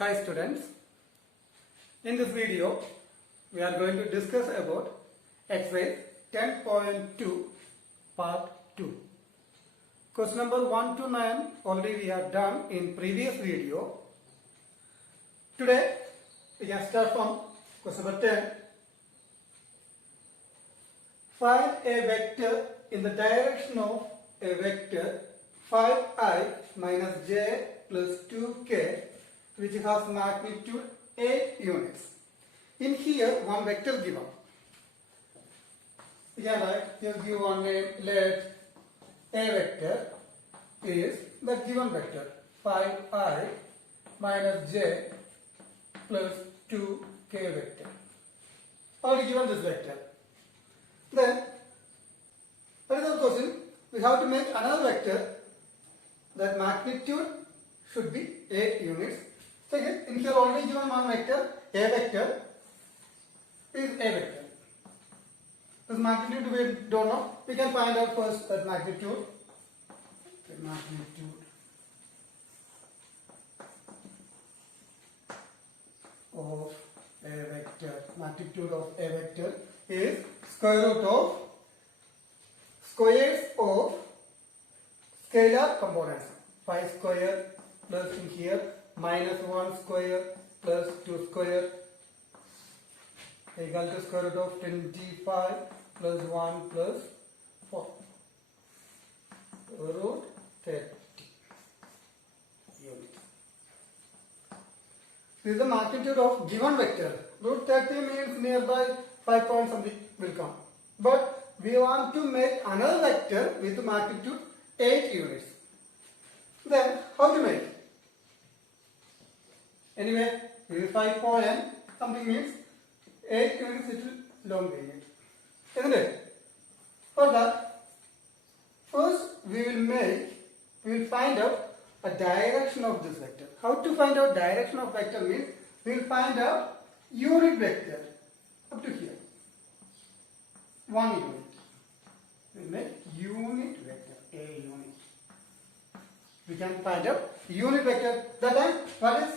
Hi students, in this video we are going to discuss about exercise 10.2 part 2. Question number 1 to 9 already we have done in previous video. Today we can start from question number 10. Find a vector in the direction of a vector 5i minus j plus 2k which has magnitude 8 units. In here one vector given. Yeah, right. Here give one name. Let a vector is the given vector 5i minus j plus 2k vector. Already given this vector. Then, what is our question? We have to make another vector that magnitude should be 8 units. Second, in here already given one vector, a vector is a vector. This magnitude we don't know. We can find out first that magnitude. The magnitude of a vector. Magnitude of a vector is square root of squares of scalar components. 5 square plus in here minus 1 square plus 2 square equal to square root of 25 plus 1 plus 4 root 30 units. This is the magnitude of given vector. Root 30 means nearby 5 point something will come. But we want to make another vector with magnitude 8 units. Then how to make? Anyway, this is 5 point something means 8 units little long variant. Isn't it? For that, first we will find out a direction of this vector. How to find out direction of vector means we will find out unit vector up to here. 1 unit. We will make unit vector, a unit. We can find out unit vector. That time, what is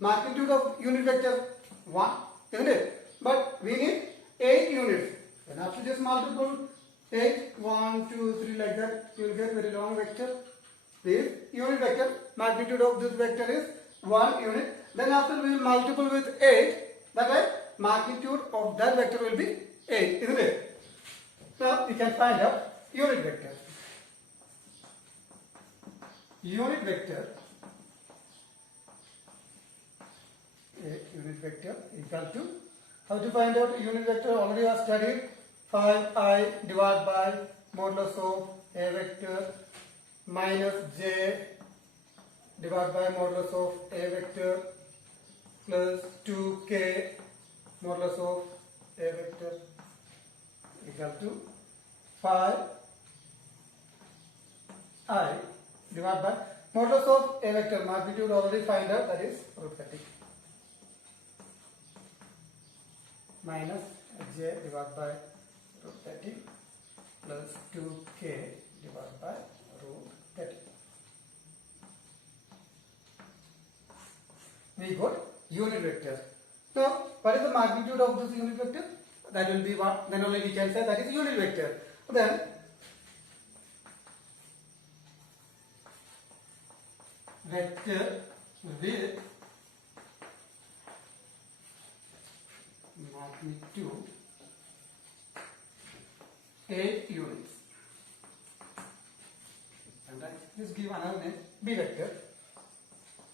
magnitude of unit vector? 1, isn't it? But we need 8 units. Then after just multiple 8, 1, 2, 3 like that, you will get very long vector. This unit vector, magnitude of this vector is 1 unit. Then after we will multiple with 8, that way magnitude of that vector will be 8, isn't it? Now we can find out unit vector. Unit vector, unit vector equal to, how to find out unit vector? Already we have studied 5i divided by modulus of a vector minus j divided by modulus of a vector plus 2k modulus of a vector equal to 5i divided by modulus of a vector. Magnitude already find out, that is root 30 minus j divided by root 30 plus 2k divided by root 30. We got unit vector. Now, what is the magnitude of this unit vector? That will be what? Then only we can say that is unit vector. Then, vector with magnitude 8 units. And I just give another name, B vector.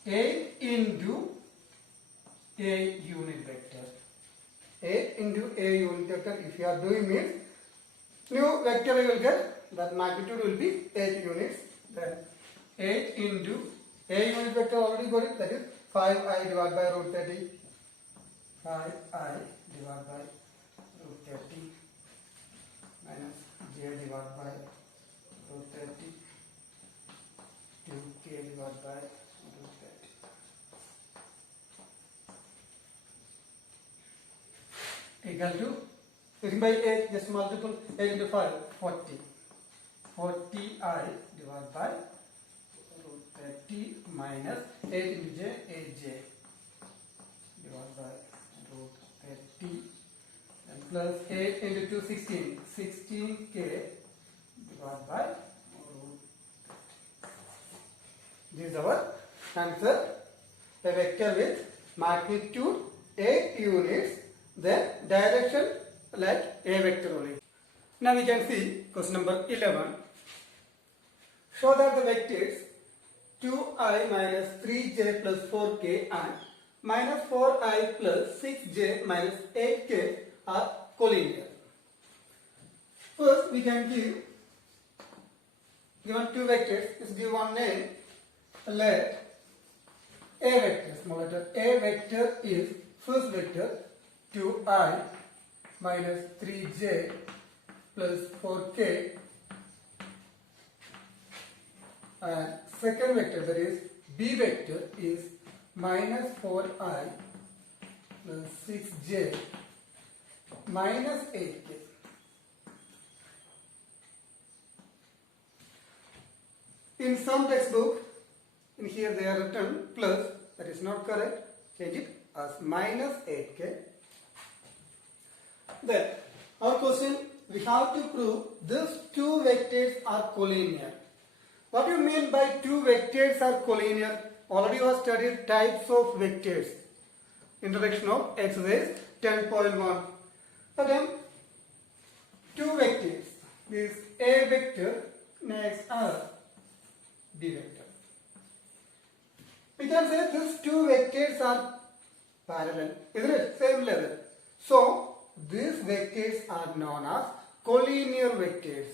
8 into a unit vector. 8 into a unit vector, if you are doing means, new vector you will get, that magnitude will be 8 units. Then 8 into a unit vector already got it, that is 5i divided by root 30. 5i divided by root 30 minus j divided by root 30. 2k divided by root 30 equal to, using by 8, just multiple 8 into 5, 40. 40i divided by root 30 minus 8 into j, 8j. divided by root 30 and plus 8 into 2 16, 16k divided by root. This is our answer. A vector with magnitude 8 units, then direction like a vector only. Now we can see question number 11. Show that the vectors 2i minus 3j plus 4k and minus 4i plus 6j minus 8k are collinear. First we can given two vectors, let's give one name. Let a vector, small letter a vector is first vector 2i minus 3j plus 4k, and second vector, that is b vector, is minus 4i plus 6j minus 8k. In some textbook, in here they are written plus, that is not correct, change it as minus 8k. Then our question, we have to prove these two vectors are collinear. What do you mean by two vectors are collinear? Already you have studied types of vectors. Introduction of exercise 10.1. Then two vectors. This a vector next are b vector. We can say these two vectors are parallel, isn't it? Same level. So these vectors are known as collinear vectors.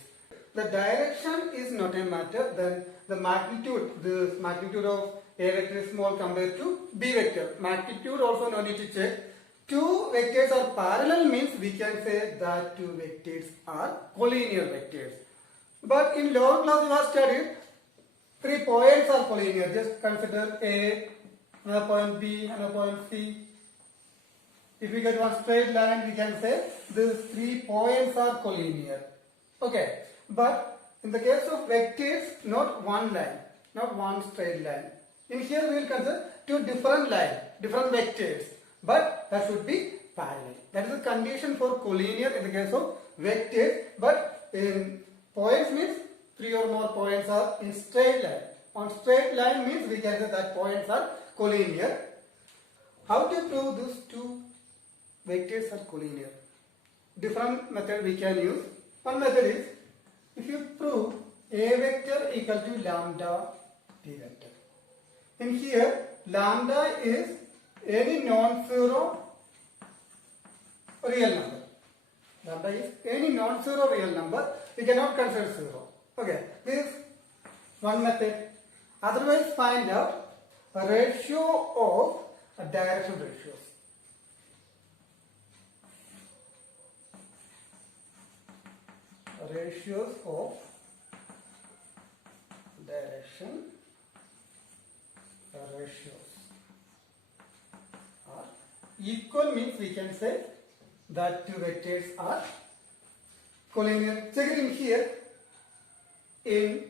The direction is not a matter, then the magnitude of a vector is small compared to b vector. Magnitude also no need to check. Two vectors are parallel means we can say that two vectors are collinear vectors. But in lower class we have studied 3 points are collinear. Just consider A, another point B, another point C. If we get one straight line, we can say these 3 points are collinear. Okay. But in the case of vectors, not one line, not one straight line. In here we will consider two different lines, different vectors. But that should be parallel. That is the condition for collinear in the case of vectors. But in points means 3 or more points are in straight line. On straight line means we can say that points are collinear. How to prove these two vectors are collinear? Different method we can use. One method is, if you prove a vector equal to lambda b vector. In here, lambda is any non-zero real number. Lambda is any non-zero real number. We cannot consider zero. Okay, this is one method. Otherwise, find out a ratio of direction ratios. Ratios of direction ratios are equal means we can say that two vectors are collinear. Check it in here. In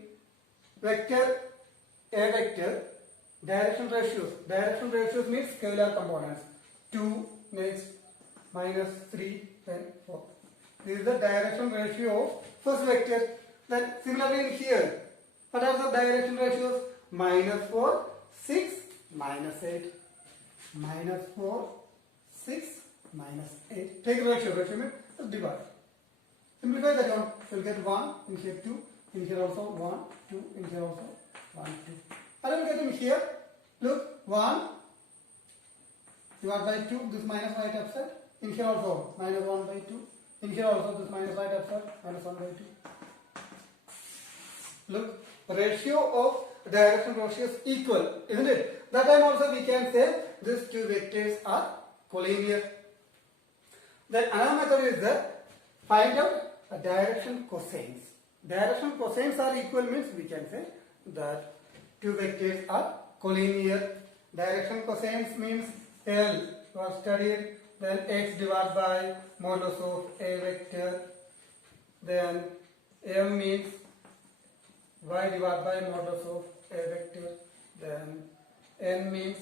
vector a vector, direction ratios. Direction ratios means scalar components. 2, next, minus 3, then 4. This is the direction ratio of first vector. Then similarly in here, what are the direction ratios? Minus 4, 6, minus 8. Minus 4, 6, minus 8. Take ratio. Ratio means divide. Simplify that one. You will get 1, in here 2, in here also 1, 2, in here also 1, 2. And I will get in here, look, 1 divided by 2, this minus right upside. In here also minus 1 by 2. In here also this minus right upside, minus 1 by 2. Look, ratio of direction ratios equal, isn't it? That time also we can say these two vectors are collinear. Then another method is that find out a direction cosines. Direction cosines are equal means we can say that two vectors are collinear. Direction cosines means L was studied, then x divided by modulus of a vector, then M means y divided by modulus of a vector, then N means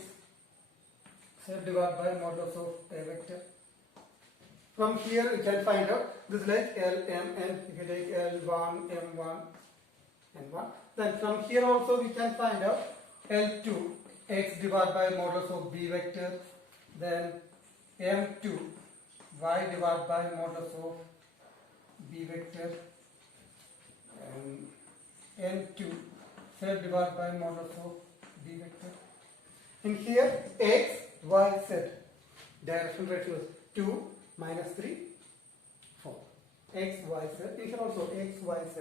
So divide by modulus of a vector. From here we can find out this is like L, M, N. If you take L1, M1, N1. Then from here also we can find out L2, X divided by modulus of B vector. Then M2, Y divided by modulus of B vector. And N2, Z divided by modulus of B vector. In here X, Y, Z. Direction ratios 2, minus 3, 4. X, Y, Z. In here also X, Y, Z.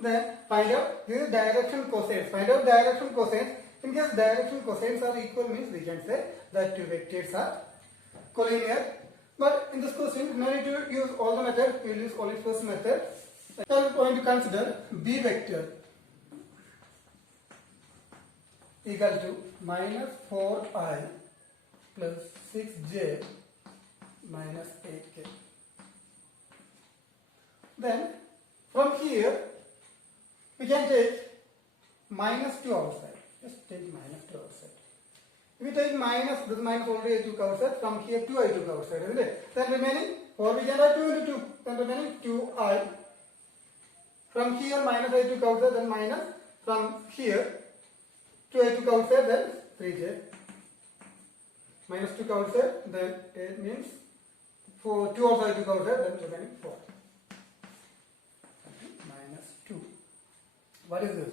Then find out this is direction cosines. Find out direction cosines. In case direction cosines are equal means we can say that two vectors are collinear. But in this question, no need to use all the methods. We will use only first method. So we are going to consider B vector equal to minus 4i plus 6j minus 8k. Then from here we can take minus 2 outside. Just take minus 2 outside. If we take minus, this minus already I took outside. From here 2 I took outside, isn't it? Then remaining 4 we can write 2 into 2. Then remaining 2i. From here minus I took outside, then minus. From here 2 I took outside, then 3j. Minus 2 outside, then 8 means 4. 2 also I took outside, then remaining 4. Minus 2. What is this?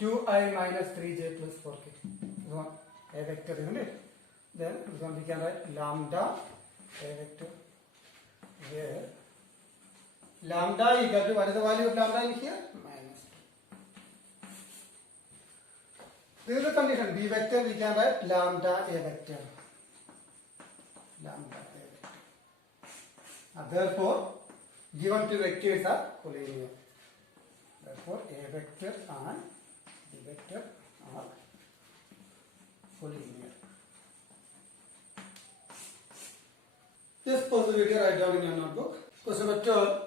2i minus 3j plus 4k. This one a vector, isn't it? Then this one we can write lambda a vector, where lambda equal to, what is the value of lambda in here? Minus 2. This is the condition. B vector we can write lambda a vector. Lambda a vector. Therefore, given two vectors are collinear. Therefore, a vector and B vector are collinear. Just pause the video, write down in your notebook. Question number 12.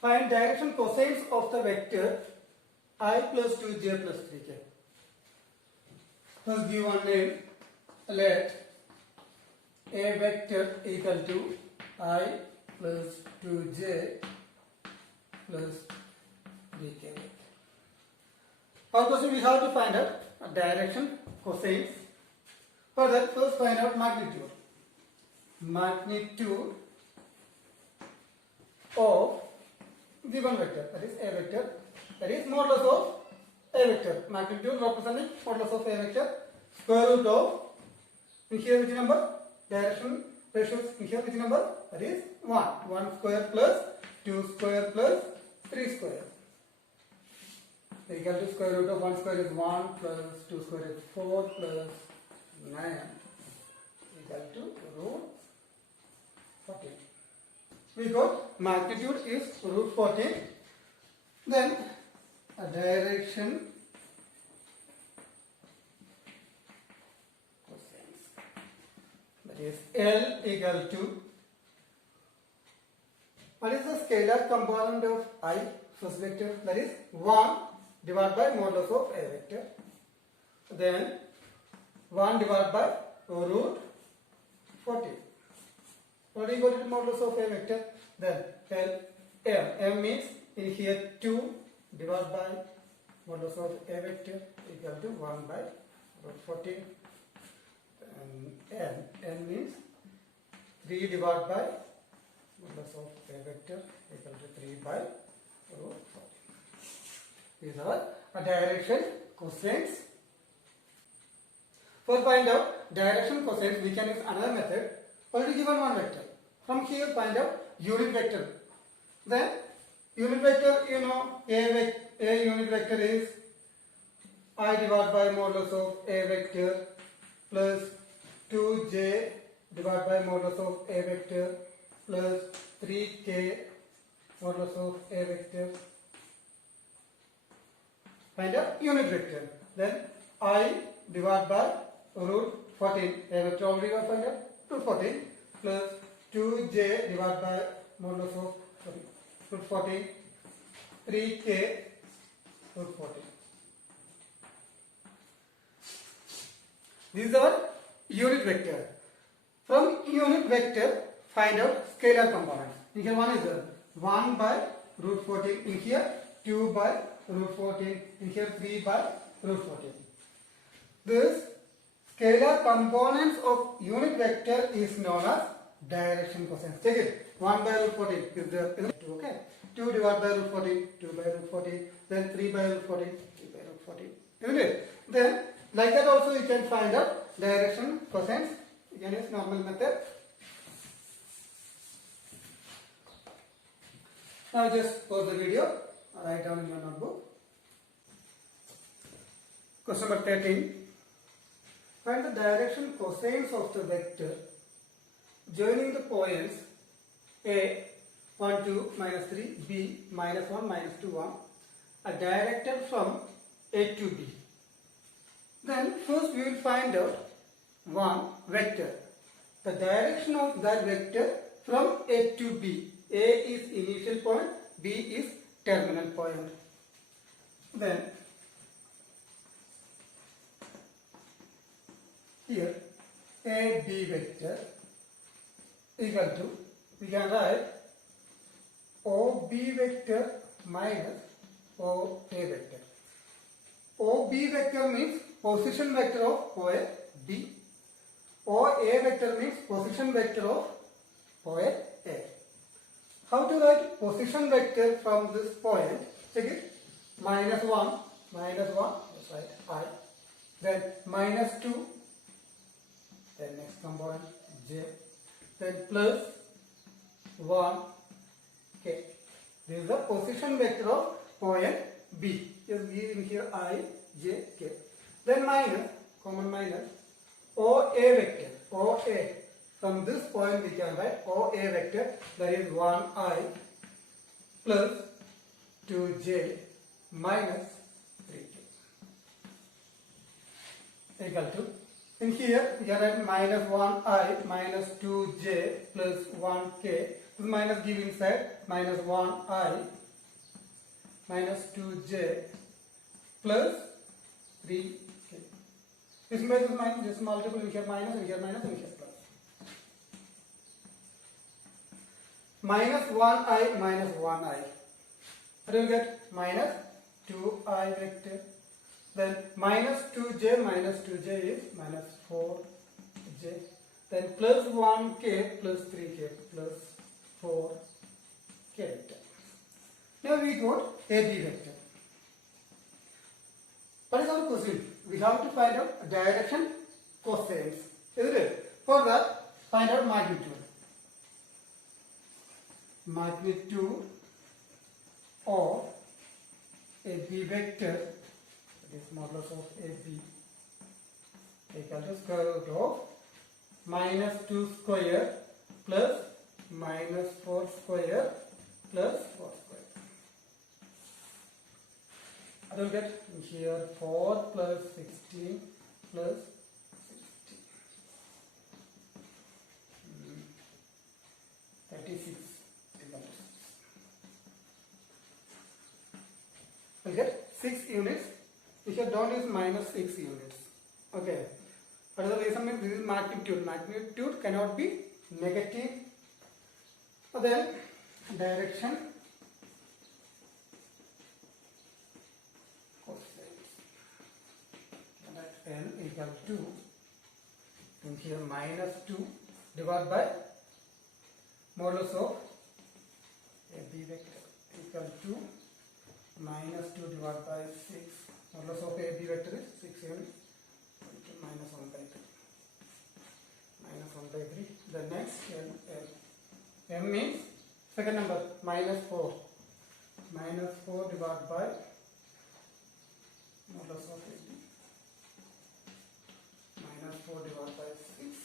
Find direction cosines of the vector I plus 2j plus 3k. First give one name. Let a vector equal to I plus 2j plus 3k. Our question we have to find out a direction cosines. For that, first find out magnitude. Magnitude of given vector, that is a vector, that is modulus of a vector. Magnitude representing modulus of a vector. Square root of, in here which number? Direction ratios, in here which number? That is 1. 1 square plus 2 square plus 3 square. Equal to square root of 1 square is 1 plus 2 square is 4 plus 9 equal to root 14. We got magnitude is root 14. Then a direction cosines, that is L equal to, what is the scalar component of I, first vector? That is 1 divided by modulus of a vector. Then 1 divided by root 14. What is equal to modulus of a vector? Then L, M. M means in here 2 divided by modulus of a vector equal to 1 by root 14. And N. N means 3 divided by modulus of a vector equal to 3 by root 14. These are a direction cosines. For find out direction cosines, we can use another method. Already given one vector. From here find out unit vector. Then unit vector, you know, a unit vector is I divided by modulus of a vector plus 2j divided by modulus of a vector plus 3k modulus of a vector. Find out unit vector. Then I divided by root 14. A vector already got find out root 14 plus 2j divided by modulus of root 14, 3k root 14. These are unit vector. From unit vector, find out scalar components. In here one is 1 by root 14, in here 2 by root 14, in here 3 by root 14. This scalar components of unit vector is known as direction cosines. Check it. 1 by root 14 is there. 2, okay. 2 divided by root 14, 2 by root 14, then 3 by root 14, 3 by root 14. Isn't it? Then, like that also you can find out direction cosines. You can use normal method. Now just pause the video, write down in your notebook. Question number 13. Find the direction cosines of the vector joining the points A 1 2 minus 3, B minus 1 minus 2 1 are directed from A to B. Then first we will find out one vector. The direction of that vector from A to B. A is initial point, B is terminal point. Then here AB vector equal to, we can write OB vector minus OA vector. OB vector means position vector of point B. OA vector means position vector of point A. How to write position vector from this point? Check it. Minus 1, let's write I. Then minus 2, then next component J. Then plus 1 K. This is the position vector of point B. Just give in here I, J, K. Then minus, common minus, OA vector. OA. From this point we can write OA vector, that is 1I plus 2J minus 3K equal to, in here we can write minus 1I minus 2J plus 1K. This minus give inside, minus 1I minus 2J plus 3K. This makes this minus, this multiple, in here minus, in here minus, in here plus. Minus 1I minus 1I. What do you get? Minus 2I vector. Then minus 2J minus 2J is minus 4J. Then plus 1K plus 3K plus 4K vector. Now we got AB vector. What is our question? We have to find out direction cosines. Isn't it? For that, find out magnitude. Magnitude of AB vector, that is modulus of AB, equal to square root of minus 2 square plus minus 4 square plus 4 square. I will get here 4 plus 16 plus 16. 36. We'll get 6 units. If you don't use minus 6 units. Okay. What is the reason? This is magnitude. Magnitude cannot be negative. So then direction cosines. N equal to, in here minus 2 divided by modulus of AB vector equal to minus 2 divided by 6. Modulus of AB vector is 6 units. Minus 1 by 3. Minus 1 by 3. The next M. M means second number minus 4. Minus 4 divided by modulus of AB. Minus 4 divided by 6.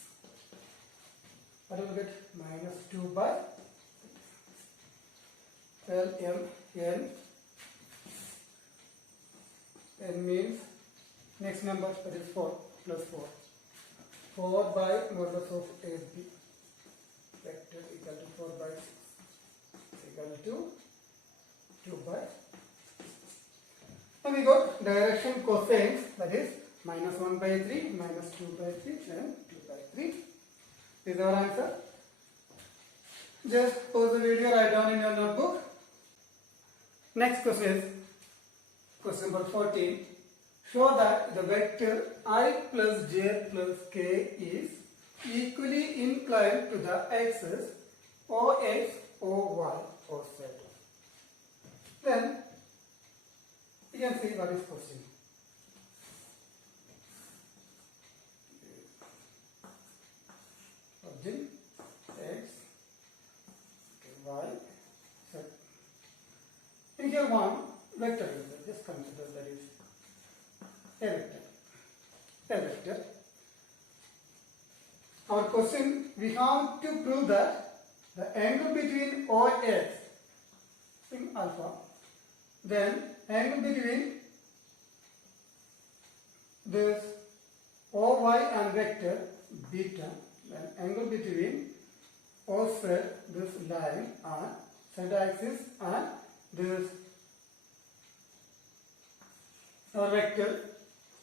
What will get? Minus 2 by 6. L M N. N means next number, that is 4 plus 4. 4 by modulus of AB vector equal to 4 by 6 equal to 2 by 6. Now we got direction cosines, that is minus 1 by 3, minus 2 by 3 and 2 by 3. This is our answer. Just pause the video, write down in your notebook. Next question is question number 14. Show that the vector I plus j plus k is equally inclined to the axis OX, OY, OZ. Then you can see what is question. Origin X, Y, Z. In here one vector is there. Just consider that is a vector. A vector. Our question, we have to prove that the angle between OX in alpha, then angle between this OY and vector beta, then angle between OZ, this line and Z axis, and this our vector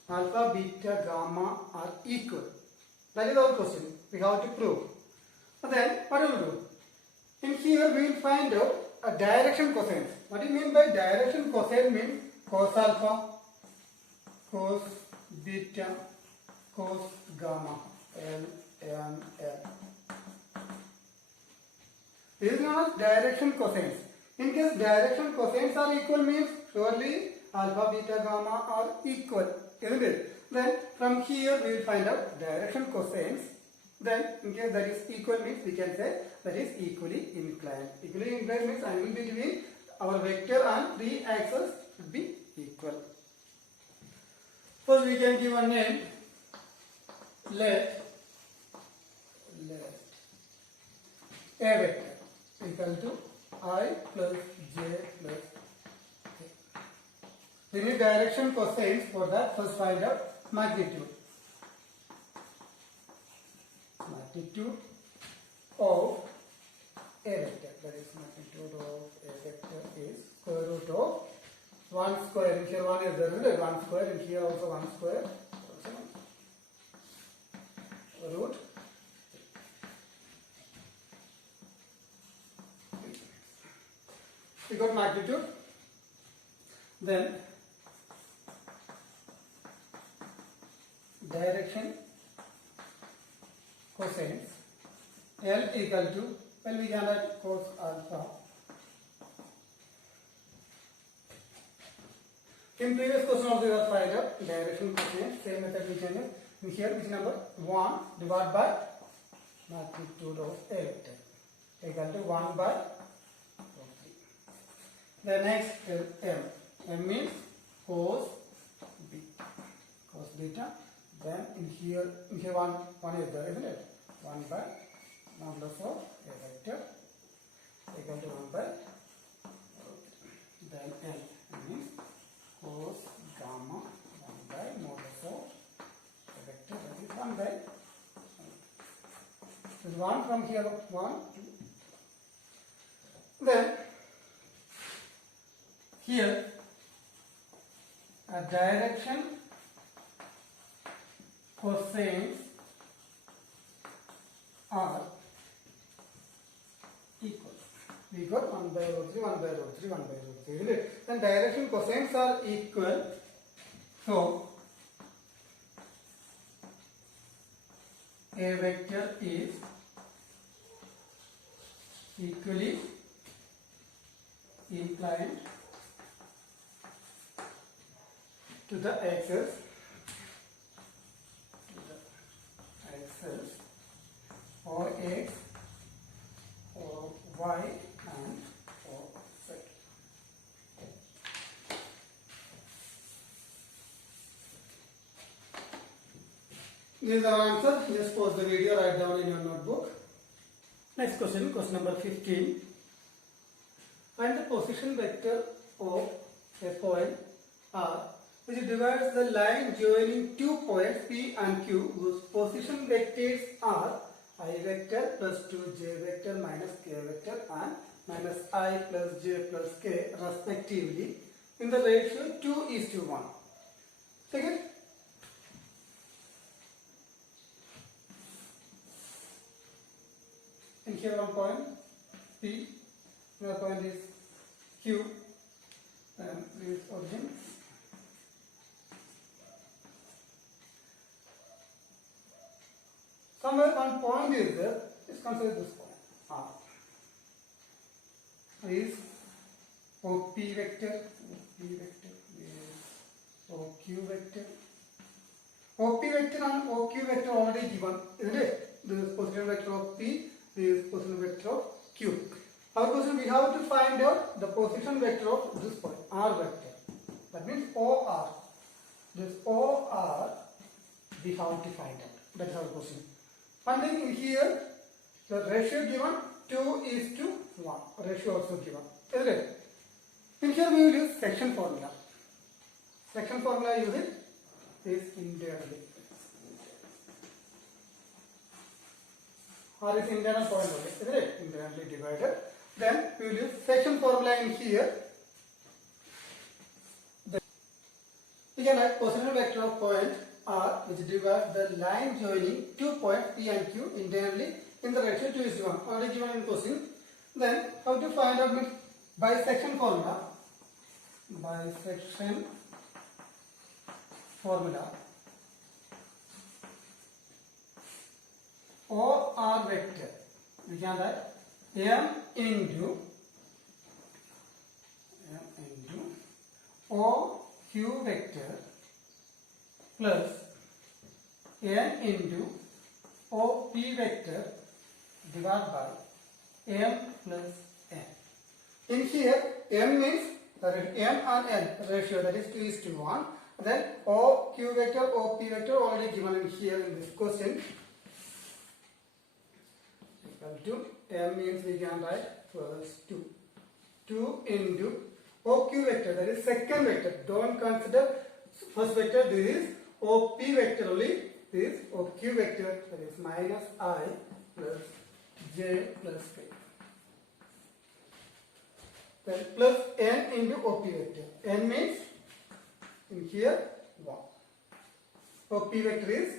alpha, beta, gamma are equal. That is our question. We have to prove. And then what will we do? In here we will find out a direction cosine. What do you mean by direction cosine? Means cos alpha, cos beta, cos gamma, L, N, L. This is known as direction cosines. In case direction cosines are equal means surely alpha, beta, gamma are equal, isn't it? Then from here we will find out direction cosines. Then in case that is equal means we can say that is equally inclined. Equally inclined means angle between our vector and the axis should be equal. First we can give a name. Let A vector equal to I plus j plus k. We need direction cosines. For that first find out magnitude. Magnitude of a vector, that is magnitude of a vector is square root of 1 square. In here 1 is there, isn't it? 1 square, in here also 1 square, also root. We got magnitude. Then direction cosines. L equal to, well, we can write cos alpha. In previous question also we have find out direction cosines. Same method we can use. In here which number? 1 divided by magnitude of a vector equal to 1 by 3. The next is M. M means cos B. Cos beta. Then in here 1 is there, isn't it? 1 by modulus of a vector equal to 1 by root. Then L means cos gamma 1 by modulus of a vector, that is 1 by root. So 1 from here 1, 2. Then here a direction cosines are equal. We got 1 by root 3, 1 by root 3, 1 by root 3, isn't it? Then direction cosines are equal. So a vector is equally inclined to the axis or x or y and or z. This is our answer. Just pause the video, write down in your notebook. Next question, question number 15. Find the position vector of a point R which divides the line joining 2 points P and Q whose position vectors are I vector plus 2j vector minus k vector and minus I plus j plus k respectively in the ratio 2:1. Second, here one point P, another point is Q, and this origin. Somewhere one point is there. Let's consider this point R. Is OP vector, is OQ vector. OP vector and OQ vector already given, isn't it? This is position vector of P, this is position vector of Q. Our question, we have to find out the position vector of this point, R vector. That means OR. This OR we have to find out. That is our question. One thing in here, the ratio given 2:1. Ratio also given, isn't it? In here we will use section formula. Section formula using is internally. R is internal point only, isn't it? Internally divided. Then we will use section formula in here. We can write position vector of point R, which divides the line joining 2 points P and Q internally in the ratio 2:1. Already given in question. Then how to find out means bisection formula. Bisection formula. OR vector. We can write M into OQ vector plus N into OP vector divided by M plus N. In here, M means M and N ratio, that is 2:1. Then OQ vector, OP vector already given in here in this question. Equal to M means we can write first 2. 2 into OQ vector, that is second vector. Don't consider first vector, this is OP vector only. This is OQ vector, that is minus I plus J plus K. Then plus N into OP vector. N means in here 1. OP vector is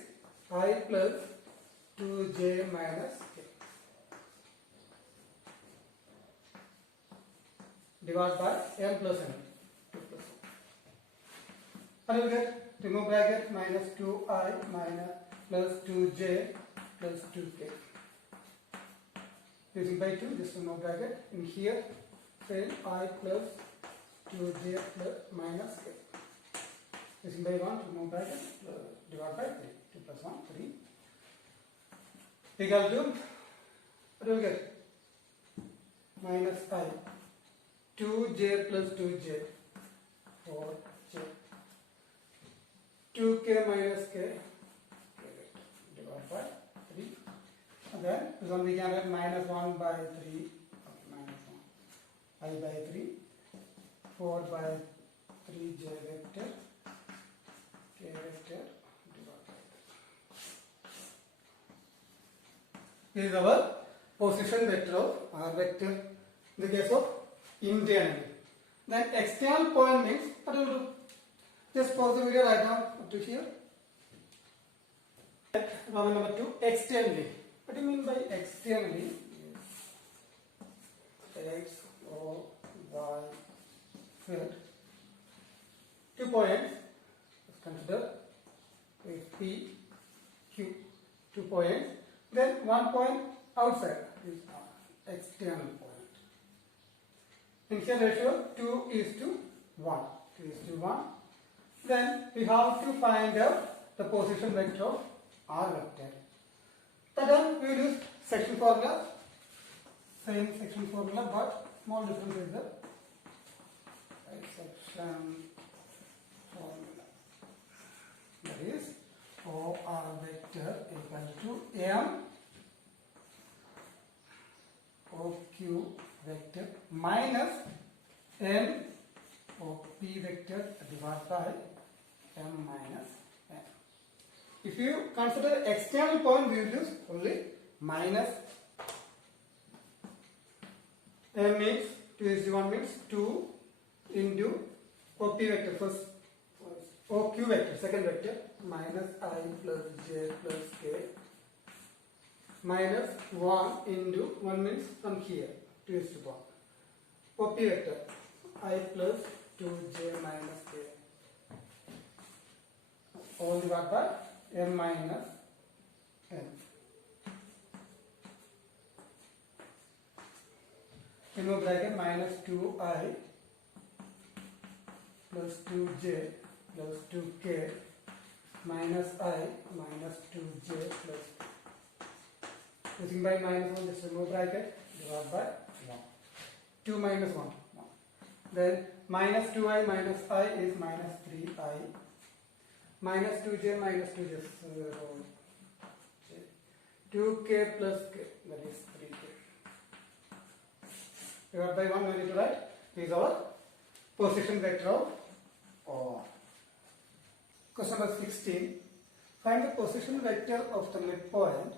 I plus 2J minus K. Divided by N plus N. 2 plus 1. What do we get? Remove bracket, minus 2I minus plus 2J plus 2K. Using by 2, just remove bracket. In here, same I plus 2J plus minus K. Using by 1, remove bracket, divide by 3. 2 plus 1, 3. Equal to, what do we get? Minus I. 2J plus 2J. 4J. 2K minus K. Divided by 3. And then this one we can write minus 1 by 3. Minus 1. I by 3. 4 by 3J vector. K vector. Divided by 3. This is our position vector of R vector in the case of internally. Then external point means what will do? Just pause the video right now up to here. Problem number 2, externally. What do you mean by externally? X, O, Y, Z. 2 points. Let's consider P, Q. 2 points. Then 1 point outside is external point. In here ratio 2:1. 2:1. Then we have to find out the position vector of R vector. That time we will use section formula. Same section formula, but small difference is the section formula. That is OR vector equal to M OQ vector minus N OP vector divided by M minus N. If you consider external point, we will use only minus M means 2:1 means 2 into OP vector first, OQ vector second vector minus I plus J plus K minus 1 into 1 means from here 2 is to 1. OP vector I plus 2j minus k all divided by m minus n. Remove bracket minus 2i plus 2j plus 2k minus I minus 2j plus using by minus 1 just remove bracket divided by 1. 2 minus 1. Then minus 2i minus I is minus 3i minus 2j minus 2j 0 2k plus k that is 3k divided by 1 we need to write is our position vector of R. Question number 16. Find the position vector of the midpoint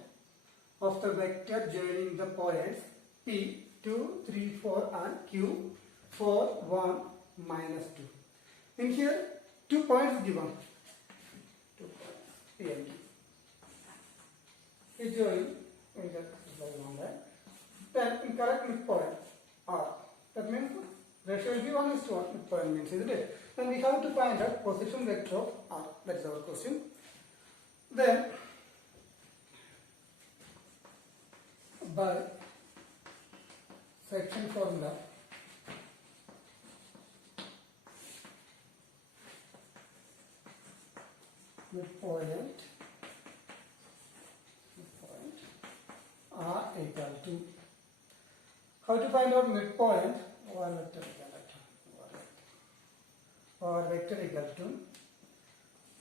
of the vector joining the points P 2, 3, 4 and Q 4, 1, minus 2. In here 2 points given. 2 points P and Q. We join in that. Then in correct midpoint R. That means ratio will be 1 is to 1. Midpoint means, isn't it? Then we have to find the position vector of R. That is our question. Then by section formula midpoint R equal to, how to find out midpoint? Or vector equal to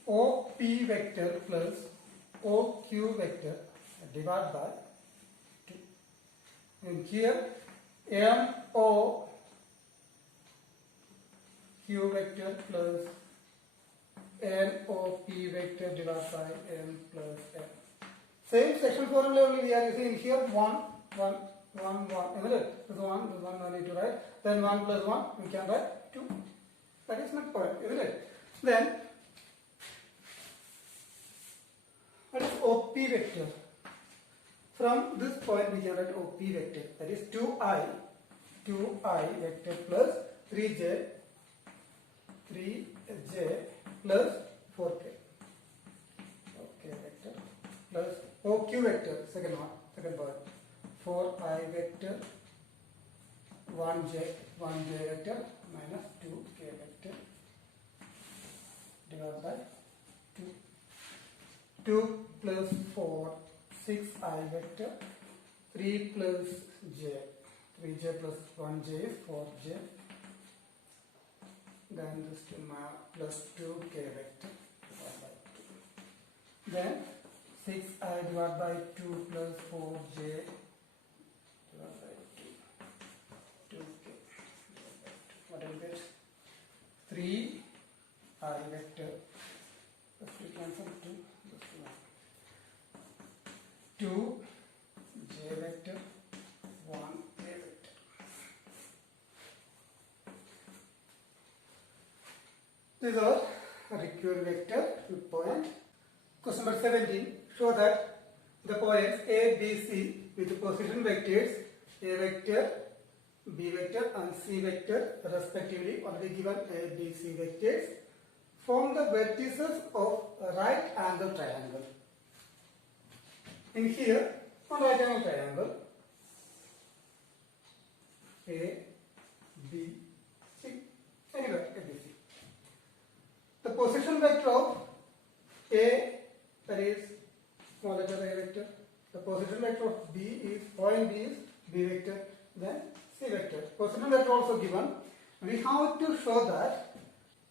OP vector plus OQ vector divided by 2. And here MOQ vector plus NOP vector divided by M plus N. Same section formula only we are using here 1, 1, 1, 1. Isn't it? This 1 I need to write. Then 1 plus 1 we can write 2. That is midpoint, isn't it? Then what is OP vector? From this point we can write OP vector. That is 2i vector plus 3j plus 4k. Okay vector plus OQ vector, second point 4i vector 1j vector minus 2k vector divided by 2. 2 plus 4 6i vector 3 plus j 3j plus 1j is 4j, then this plus 2k vector divided by 2. Then 6i divided by 2 plus 4j divided by 2, 2k. What will get? 3i vector. First we cancel 2. 2j vector 1k vector. This is our required vector midpoint. Question number 17. Show that the points A, B, C with the position vectors A vector, B vector and C vector respectively, already given A, B, C vectors, form the vertices of a right angle triangle. In here, one right angle triangle A, B, C, anywhere A, B, C. The position vector of A, that is small letter A vector. The position vector of B is, point B is B vector, then C vector. Position vector also given. We have to show that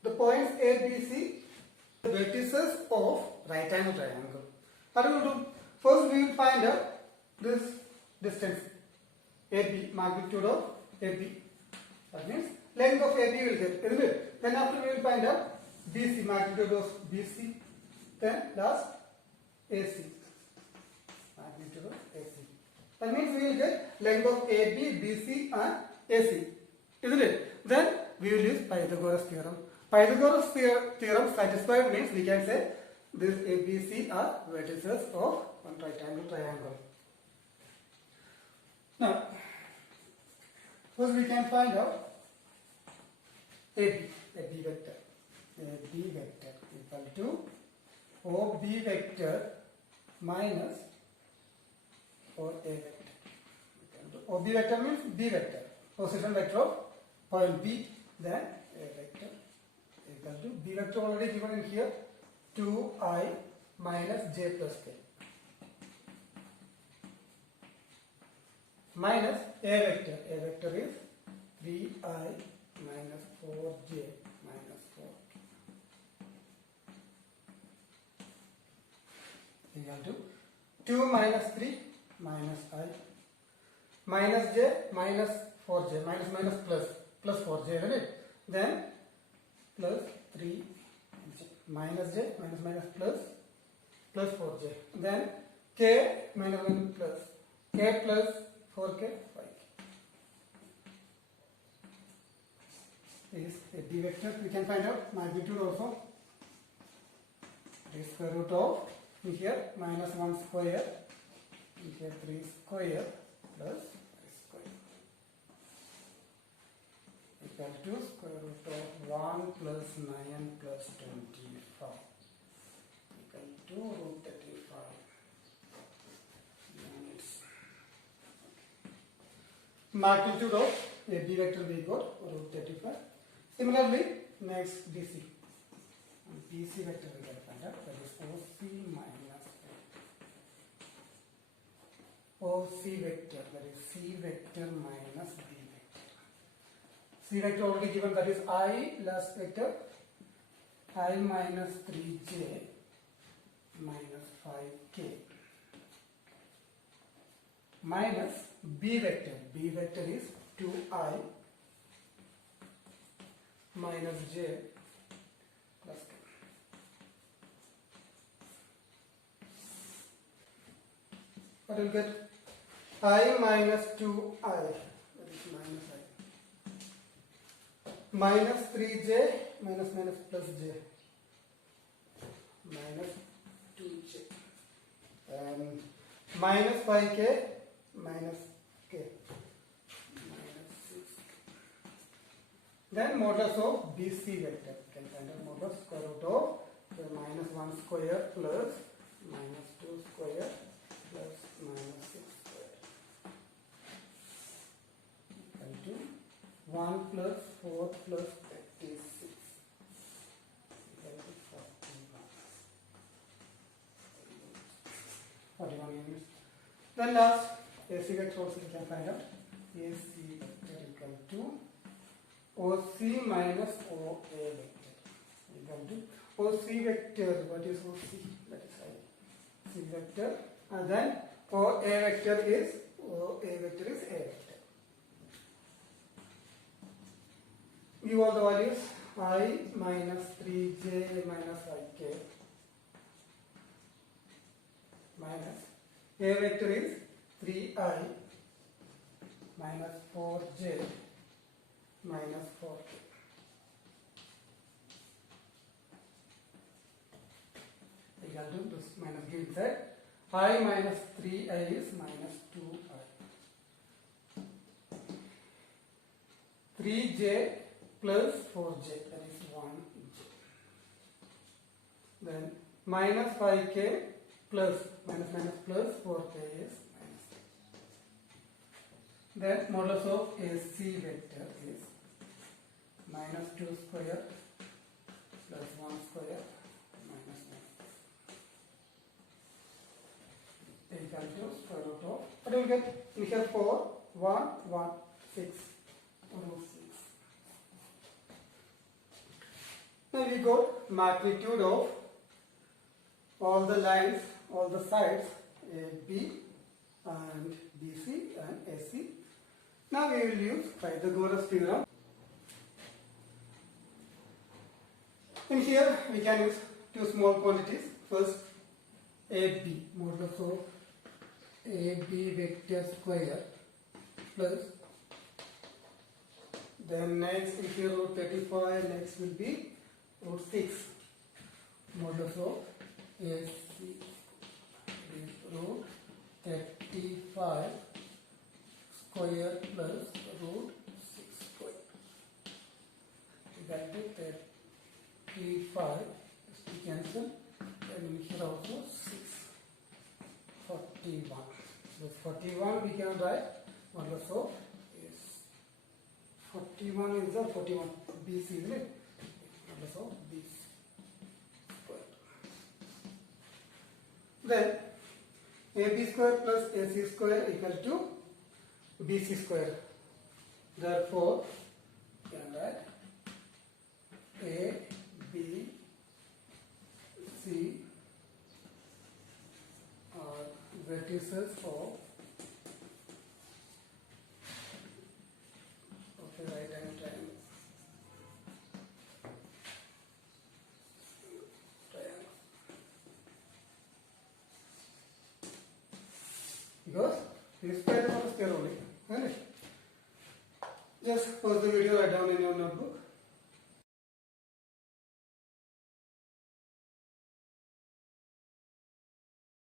the points A, B, C, the vertices of right angle triangle. What we will do? First we will find out this distance AB, magnitude of AB. That means length of AB will get, isn't it? Then after we will find out BC, magnitude of BC. Then last AC, magnitude of AC. That means we will get length of AB, BC and AC, isn't it? Then we will use Pythagoras theorem. Pythagoras theorem satisfied means we can say this ABC are vertices of one right angle triangle. Now, first we can find out a B vector. A B vector equal to OB vector minus or A vector. OB vector means B vector, position vector of point B, then A vector equal to B vector already given in here, 2I minus j plus k minus A vector. A vector is 3I minus 4j minus 4 equal to 2 minus 3 minus I minus j minus 4j minus plus 4j, isn't it? Then plus 3 minus j minus plus 4j, then k minus plus k plus 4k 5k is a B vector. We can find out magnitude also. It is square root of here minus 1 square, here 3 square plus 5 square equal to square root of 1 plus 9 plus 25 equal to root 35 units. Magnitude of a B vector we got root 35. Similarly, next BC. BC vector we can find out, that is OC minus OC vector, that is C vector minus B vector. C vector already given, that is I last vector, I minus 3j minus 5k minus B vector. B vector is 2I minus j plus k. What will get? I minus 2I, that is minus I, minus 3j minus plus j minus 2j, and minus 5k minus k minus 6k. Then modulus of BC vector. You can find out modulus square root of minus 1 square plus minus 2 square plus minus 6 square equal to 1 plus 4 plus 36 equal to 41 units. Then last AC vector also we can find out. AC vector equal to OC minus OA vector equal to OC vector. What is OC? That is I. C vector, and then OA vector is A vector. Give all the values. I minus 3j minus 5k minus A vector is 3I minus 4j minus 4k equal to this minus give inside. I minus 3I is minus 2I. 3j plus 4j, that is 1j. Then minus 5k plus minus plus 4k is minus. Then modulus of AC vector is minus 2 square plus 1 square minus 1 equal to square root of, what do we get? We have 4, 1, 1, 6, root 6. Now we got magnitude of all the lines, all the sides, AB and BC and AC. Now we will use Pythagoras theorem. In here we can use two small quantities. First AB, modulus of AB vector square plus, then next if you root 35, next will be root 6, modulus of AC is root 35 square plus root 6 square equal to 35. Just cancel, and here also 6, 41. With 41 we can write modulus of is 41 is the 41 BC, isn't it? Modulus of BC square. Then AB square plus AC square equal to BC square. Therefore, we can write A, B, C are vertices of right angle triangle. Because this square is square only. Right? Just pause the video, write down in your notebook.